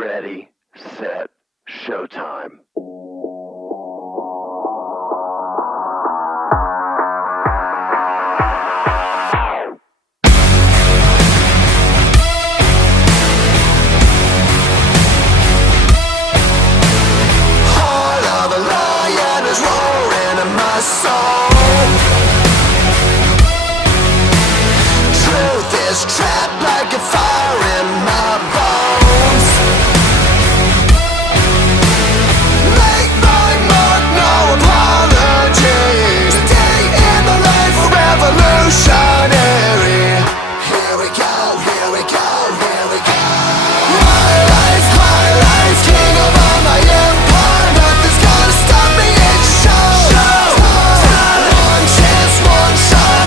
Ready, set, showtime. Heart of a lion is roaring in my soul. Truth is trapped like a